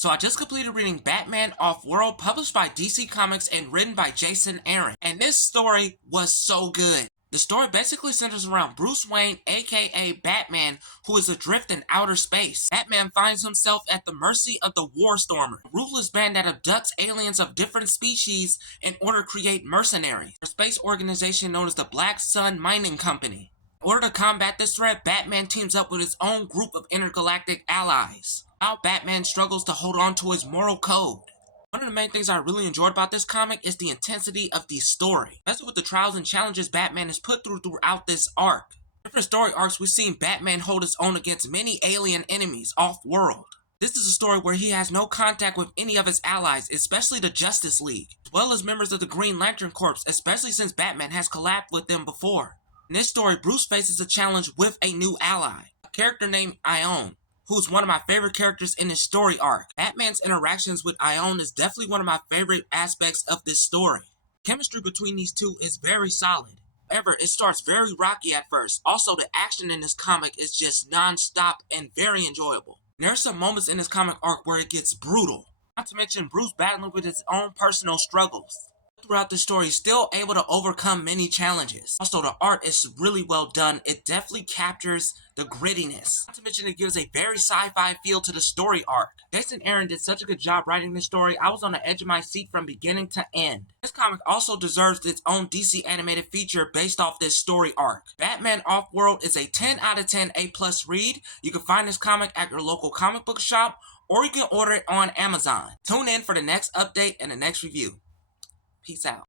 So I just completed reading Batman Off-World, published by DC Comics and written by Jason Aaron. And this story was so good. The story basically centers around Bruce Wayne, aka Batman, who is adrift in outer space. Batman finds himself at the mercy of the Warstormer, a ruthless band that abducts aliens of different species in order to create mercenaries, a space organization known as the Black Sun Mining Company. In order to combat this threat, Batman teams up with his own group of intergalactic allies. Now Batman struggles to hold on to his moral code. One of the main things I really enjoyed about this comic is the intensity of the story, especially with the trials and challenges Batman is put through throughout this arc. In different story arcs, we've seen Batman hold his own against many alien enemies off-world. This is a story where he has no contact with any of his allies, especially the Justice League, as well as members of the Green Lantern Corps, especially since Batman has collabed with them before. In this story, Bruce faces a challenge with a new ally, a character named Ione, who's one of my favorite characters in this story arc. Batman's interactions with Ione is definitely one of my favorite aspects of this story. Chemistry between these two is very solid. However, it starts very rocky at first. Also, the action in this comic is just non-stop and very enjoyable. And there are some moments in this comic arc where it gets brutal. Not to mention Bruce battling with his own personal struggles. Throughout the story, he's still able to overcome many challenges. Also, the art is really well done. It definitely captures the grittiness. Not to mention, it gives a very sci-fi feel to the story arc. Jason Aaron did such a good job writing this story. I was on the edge of my seat from beginning to end. This comic also deserves its own DC animated feature based off this story arc. Batman Off-World is a 10 out of 10 A+ read. You can find this comic at your local comic book shop, or you can order it on Amazon. Tune in for the next update and the next review. Peace out.